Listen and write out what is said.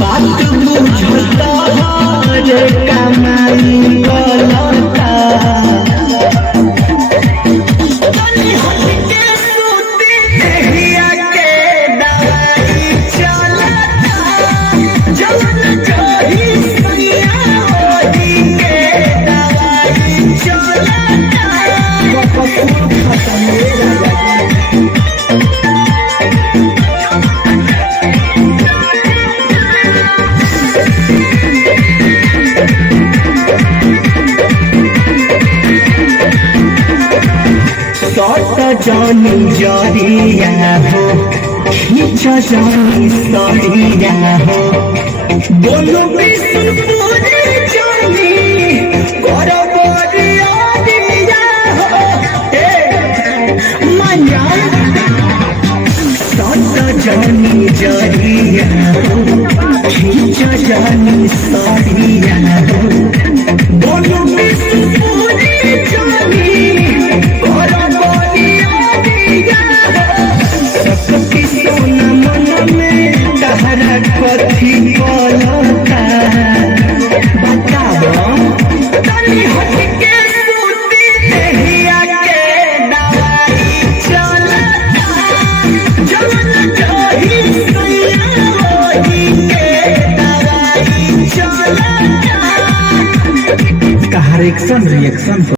बात बुझता रे कमाई गलता तनी हटके सूती देहिया के दवाई चलता जवन जही सैया ओही के दवाई चलता कपसूर खत्म मेरा सट जानी जरिया हो खींच जानी सरिया हो बोलो विष्णुपुर जानी कर बरिया दिया हो माया सट जानी जरिया हो खींच जानी सरिया हो बोलो विष्णुपुर जानी कथी बोलता बताओ तनी हटके सूती देहिया के दवाई चलता जवन जही सैया ओही के दवाई चलता। कहा रिएक्शन